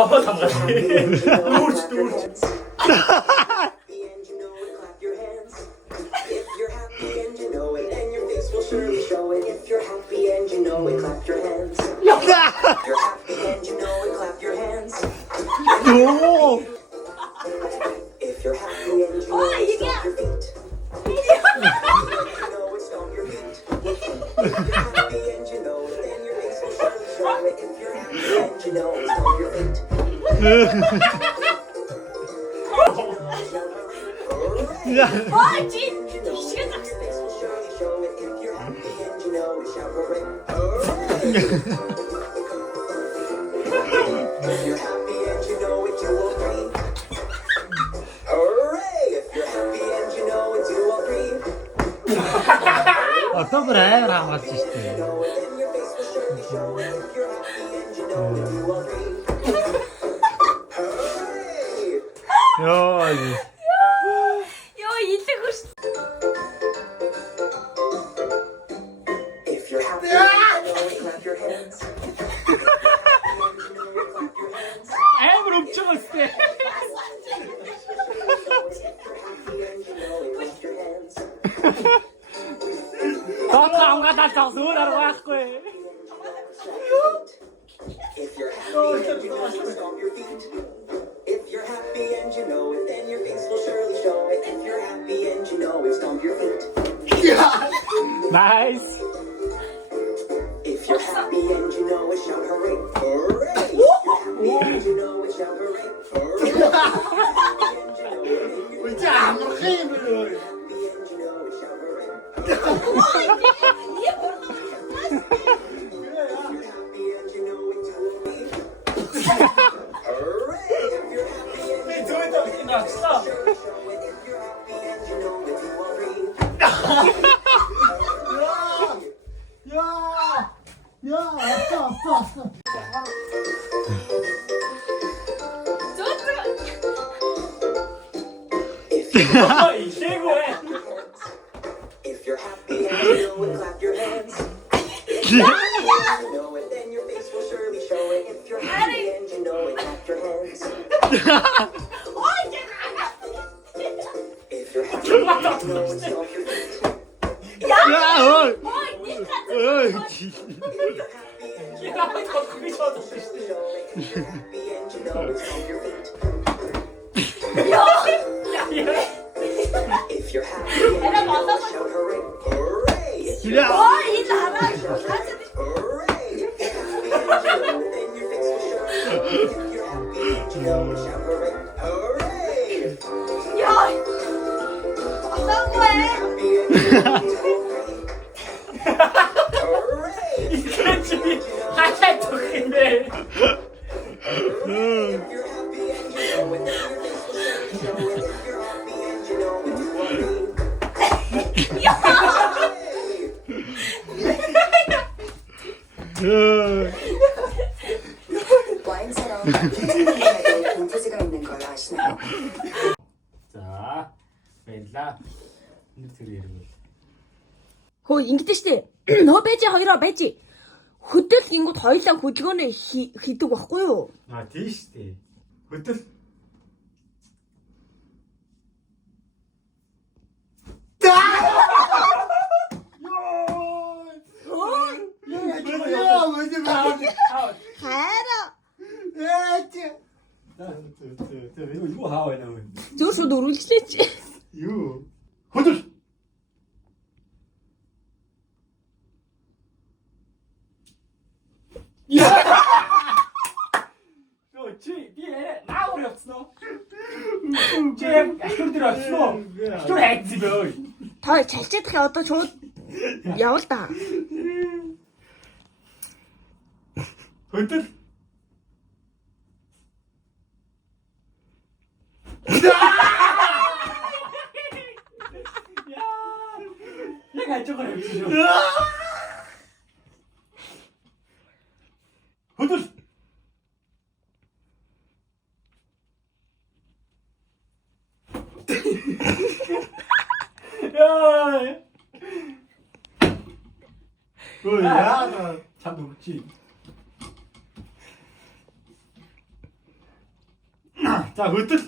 Baba da var. Uç uç. Surely show it if you're happy and you know it. Clap your hands. If you're happy and you know it, clap your hands. 오. If you're happy and you know it, stomp your feet. If you know it, stomp your feet. If you're happy and you know it, then your face will surely show it. If you're happy and you know it, stomp your feet. 야. 아, 진 You know it, 미치겠다. your face will surely show it. If you're happy and you know it, shout hooray. Hooray! If you're happy and you know it, you will breathe. Hooray! If you're happy and you know it, you will breathe. Добре, работи You ще. know it, then your face will surely show it. If you're happy and you know it, you will breathe. Hooray! 야. 야, 이때고 싶. If you're happy and you know it, clap your hands. 애물 엄청 세. If you're happy and you know it, clap your hands. 더 감가다 정수라고 할 거야. If you're happy and you know it, stomp your feet. If you're happy and you know it, then your face will surely show it. If you're happy and you know it, stomp your feet. 나이스. If you're happy and you know it, shout hooray. Hooray! If you're happy and you know it, shout hooray. Hooray! If you're happy and you know it, then your 진짜 아무렇게 힘을. happy and you know it, shout hooray. 이게 뭐야? If you're happy and you know it, you will breathe. Hooray! If you're happy and you know it, then your face will surely show it. If you're happy and you know it, you will breathe. 야. 야, 왔어. If you're 이 최고야. If you're happy and you know it, clap your hands. If you're happy and you know it, then your face will surely show it. If you're happy and you know it, clap your hands. If you're happy and you know it, stomp your feet. 야, 어. If you're happy and you know it, 더 크게 쳐서. show it. If you're happy and you know it, stomp your feet. If you're happy and you know it, shout hooray. Hooray! If you're 야. 이 나라. hooray! If you're happy and you know it, then your face will surely show it. If you're happy and you know it, shout hooray. Hooray! 야, 어떤 거해? Happy and you know it, you will breathe. Hooray! 그렇지. 하나 더 큰데. If you're happy and you know it, then your face will surely show it. If you're happy and you know it, you will breathe. 와인처럼 촉촉하게 빈티지가 있는 걸 아시나요? 자, 벨라. 힌트를 이루고. 그 ингэдэж штэ. Нөө байж хоёроо байж. Хөдөл ингэод хоёулаа хөдөлгөөнөө хийдэг байхгүй юу? 아, тийш дээ. хөдөл. Хайраа. 이거 하와야 나오는. Зөв шууд үргэлжлээч. 유. хөдөл. 지, 비에 나 어렵어. 지, 좀 들었어. 좀 했지 뭐. Та чалж чадах я одоо шууд явал та. хөдөл. 야, 내가 이쪽으로 해주죠. хөдөл. 야. 뭐야? 참 높지. 자, 흩듯.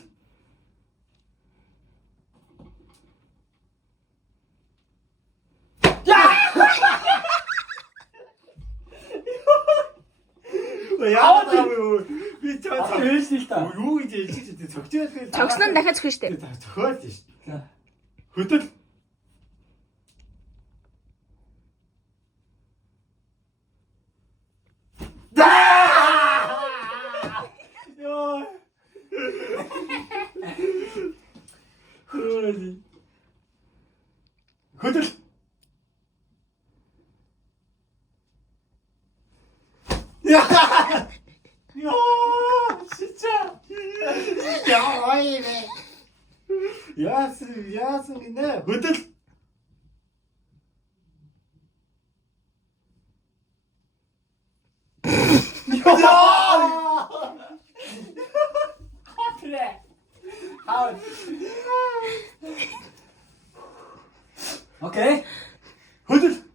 야, 미쳐. 아, 왜 있다. 요 이제 진짜 적절해. 적시는 내가 적시대. 저거지. 자, 흩듯. 그러지. 흩듯. 야, 진짜. 야, 어이네. 야스미네. 흩듯. 그래. 아웃. 오케이. 흩듯.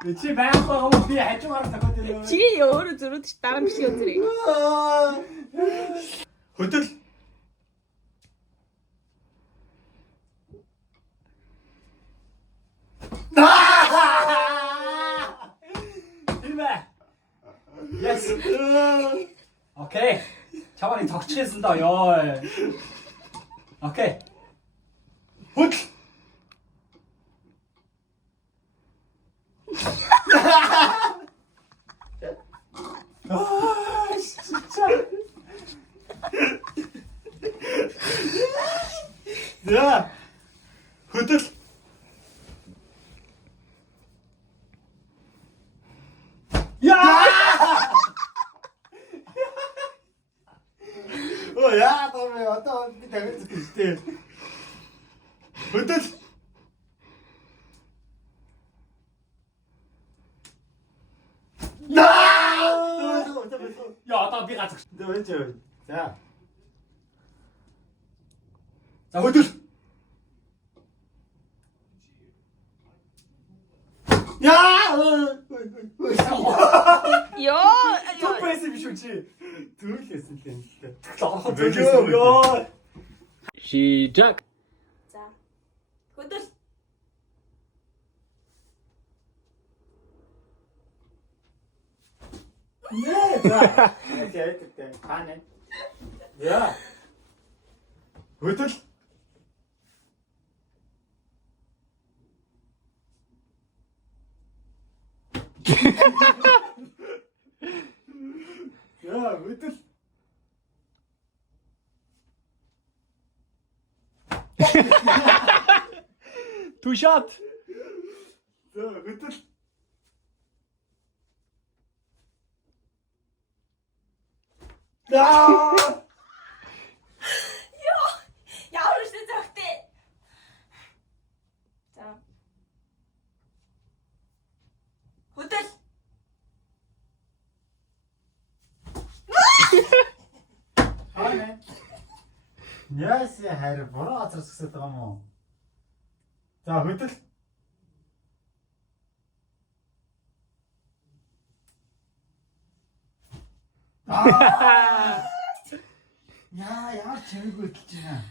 그렇지, 매한번 하면 뒤에 해충 하나 잡거든. 지혜 여우를 들어 다른 시어들이. 흩듯. 일배. 예스. 오케이. 자만이 덕치했습니다. 열. 오케이. 훗. 아, 진짜. 야, 흩듯. 야! 야, 너왜 어떤 밑에 그때 흩듯. 야, 나 미가 적. 너 왼쪽. 자, 자, 흩듯. 야, 여. 점프했으면 좋지. 그렇게 했을 때 진짜. 아, 왜 저기요. 야. 시작. 자, 흩듯. 네, 자, 이렇게 그때 가네. 야, 흩듯. 야, 흩듯. 투샷. 자, 흩듯. 야, 야우를 진짜 그때. 자, 흩듯. 가네. 야, 씨, 하이를 보러 왔을 수 있었다 뭐. 자, 흩듯. 아, 야, 재미고 있겠지나.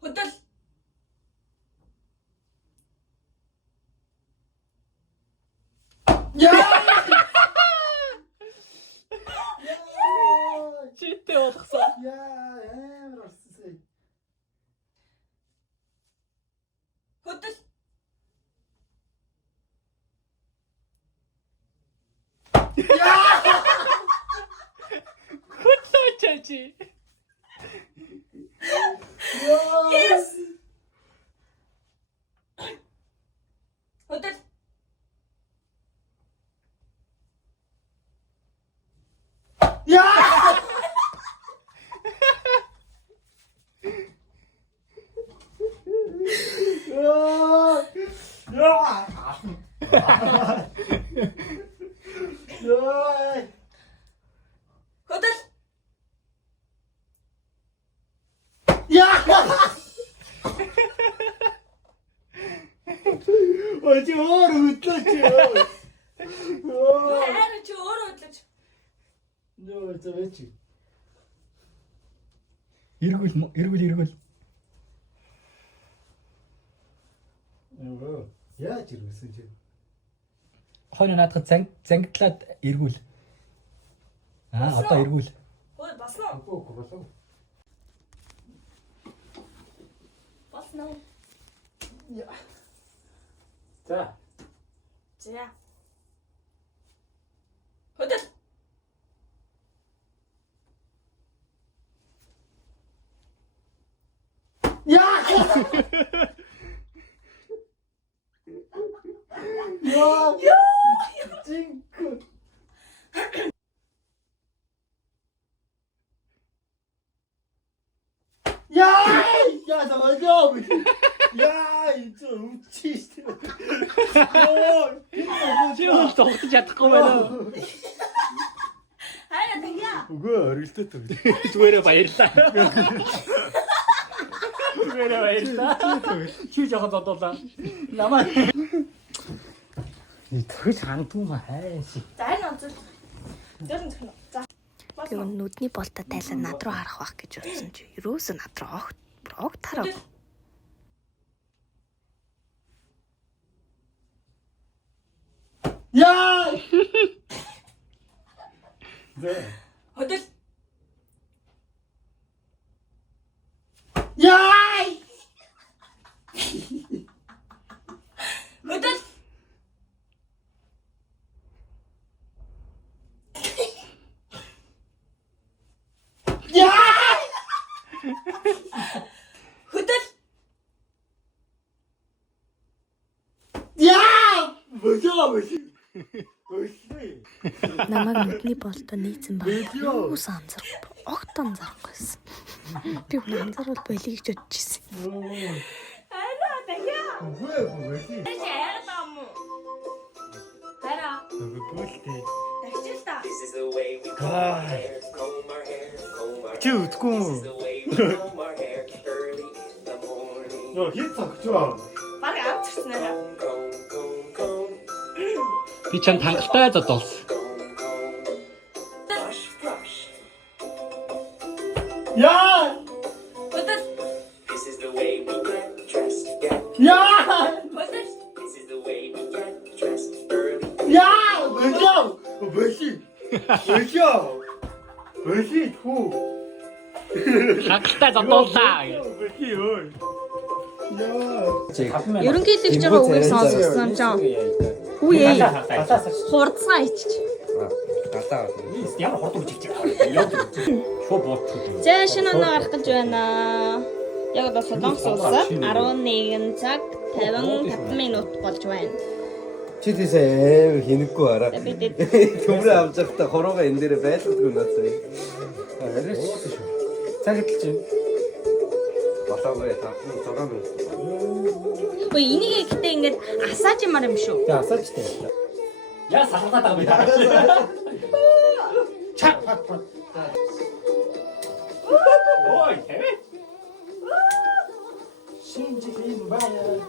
흩듯. 야! 7대5 덕사. 야, 알았어. 흩듯. 굿살 찰지. 예스. 흩듯. Ой өөр хөдлөөч. Хайр чи өөрөө хөдлөж. Нөө зөөч. Эргүүл. Нөө яаж ирвэсэн чи? Хойно наадах зангидлаад эргүүл. Одоо эргүүл. Хөөе басна уу? Үгүй болов. Басна уу? За. За. Хөдөл. Яа! Жинку. Яа, замажоо. Яа, 이제 웃치시대. Чи тоглож чадахгүй байна уу? Хайр тэгье. Үгүй орилттой төв. Зүгээрээ баярлаа. Зүгээрээ баярлаа. Чи жоохон зодуулаа. Намаа. Тэгж хандгүй хайш. За энэ онцол. Дөрөв зөвхөн. За. Би нүдний болтой тайлан над руу харах байх гэж бодсон чи ерөөсөө над руу огт харав. Яа! Хөдөл. Яа! Хөдөл. Хөдөл. Яа! Божоо. Өсвэ. Намайг нүдний болтой нийцэн баг. Юус анзарах. Огт анзарахгүйсэн. Би хүн анзаарвал болиё гэж бодчихсон. Хайр тэгье. Үгүй. Чи хайр таам уу? Хайр. Бүгдээ. Тэгчил та. This is the way we comb our hair, comb our hair, comb our Чи hair. үтгүн. This is the way we comb our hair early in the morning. Нөө хит цагч баа. Баг авчихсан аа. Comb, comb, comb, Би чанд хангалттай зодуулсан. comb, comb. Brush, brush. Яа! Хөдөл. This is the way we get dressed. Get. Яа! Хөдөл. This is the way we get dressed early. Яа! Божоо. Божи тхүү. Хангалттай зодуулаа. Божи ой. Яа! Ерөнхийлөгч байгаа үгийг сонсгосон ч үе хурцгаа ичиж. Ямар хордог гэж хэлж байгаа. Шууд боотчих. За шинэ оноо гарах гэж байна. Яг одоо Солонгос улсад 11 цаг 55 минут болж байна. Чи тийсээ хинэггүй хараа. Бид Төмрөө авч явахдаа хороогаа энэ дээрээ байлгадгүй надад. Арайч шүү. Цаг хэлж чинь. Болоогүй 5 минут. Ой энийг гэтээ ингээд асааж юмар юм шүү. За асаач тээ. Яа салгаад байгаа юм бэ? Чак пат пат. Ой, хэвээ. Шинжлэх баяр.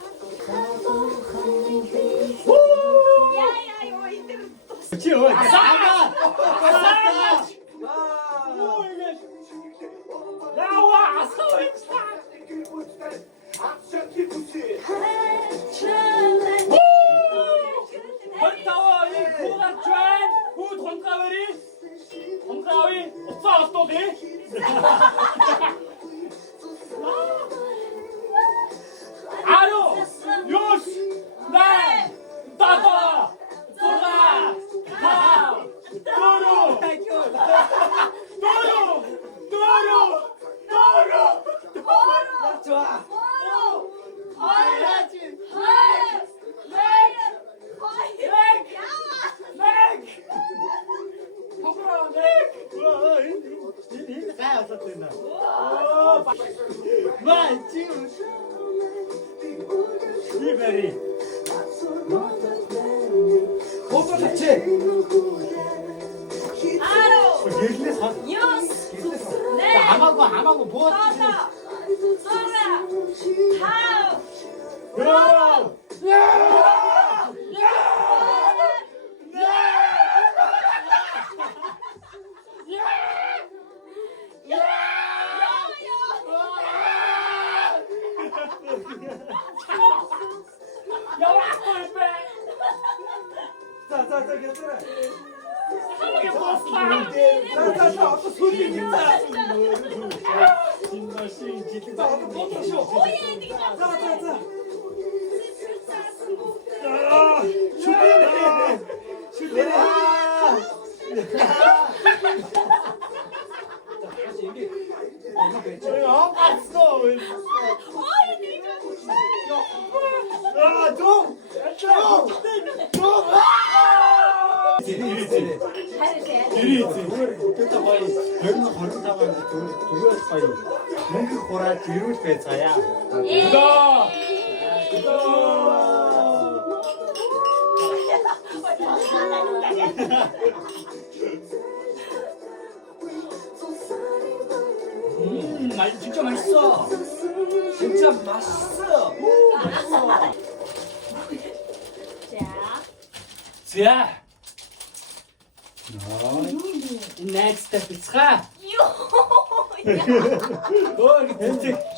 Яа ой тэр. Чи ой. Асаа! Яа, асууж та. Хонтоо и хураа чэн хүүд хонтгавэри. Хонтгави уцаа остооди. Алло! Юус! Най! Тата! Туга! Тау! Торо! Торо! Торо! Торо! Чуа. Энэ гайхаад байна. Вай чи. Ибери. Хоппаче. Гэлээс хат. Хамаагүй бууч. Сора. Тау. Яа! Яваахгүй бэ? За 괜찮아. Хамгийн бослоо. За одоо сүлийн юм за. Энэ машин жилиг За одоо бодох шүү. За. Шүлээ. Тэtä гоё 2025 онд зүгээр гоё мөнгө хураад ирүүл байцгаая. 진짜 맛있어. 진짜 맛있어. 맛있어. 자. Next step бяцгаа.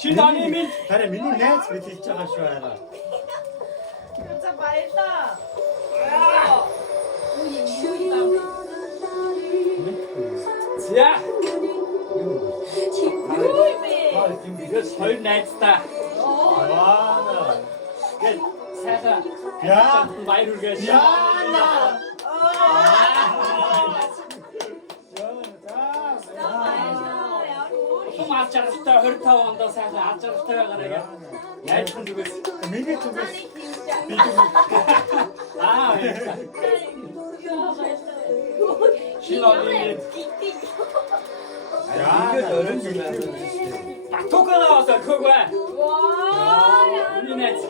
Шинэ оны минь Хараа миний найз бид хийж байгаа шүү хараа. За баярлаа. 자. 이거 절 найзтай. Ваа. сайхан Яа. баяр үргэж. Яана. Том аж аргалтай 25 онд сайхан аж аргалтай байгаарай. Яйхан зүгээс. Миний зүгээс Аа. Шинэ оны Ингээд өрөөнд юм байна. Батуканаас орхиогүй. Миний найз.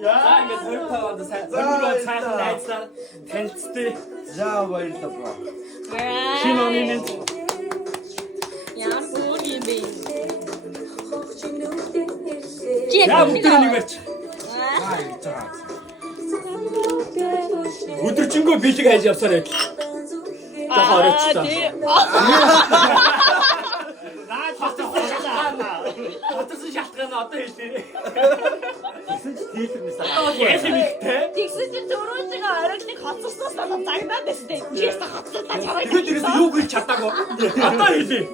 Аа ингээд 25 онд сайхан найзлаар танилцдаг. За баярлалаа. Шинэ оны найз. Яа бүр юм бэ? Яа өдрөнийг барьч. Өдөржингөө бэлэг хайж явсаар байл. Жохоо ороочтой. Хотсон шалтгаан одоо хийж нэрээ. Яасан ихтэй. Тэгсэн чинь дөрөвчгээ ороглыг хоцорсноос болоод загнаад байстэй. Чиээс хоцлоо чараа. Тэгээд ерөөс юу гэж чадаагүй. Одоо хийлээ.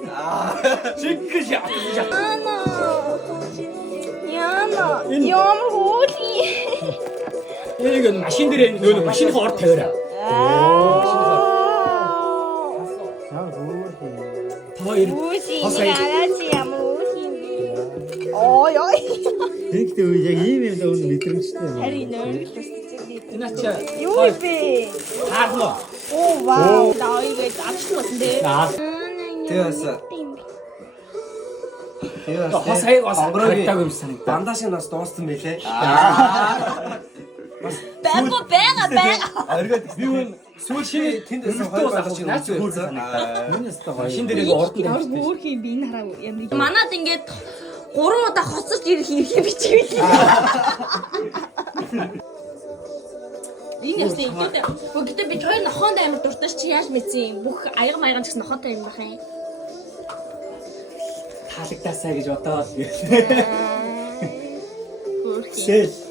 Чиггэж яана. Яна. Юм хөөли. Энийг машин дээр нөө машины хоор тавиараа. Хоёр. Яагаад юм хөөли. Ой ой. Тэгтээ яг ийм юм л өн мэдрэмжтэй. Харин нөр. Энэ ачаа. Юу бэ? Хаална. Оо вау. Наойгээ авчихсан дээ. Тэгээс Хосайг бас харагдаагүй юм санагдаа. Бандаж нь бас дууссан байлээ. Бага. Оргод би үн сүүлийн тэндээс хоёр бандаж нь үзсэн. Миний өстө гоё. Машин дээр орд Ямар бүр хий би энэ хараа ямар. Манад ингээд 3 удаа хоцорч ирэх юм бичээвээ. Энэ ясны идэвхтэй. Бүгд би хоёр нохоонд амар дуртай чи яаж мэдсэн бүх аяга маягаан ч гэсэн нохоотой юм бах юм. Таалагдасаа гэж бодоод. Бүр хий. Сэл.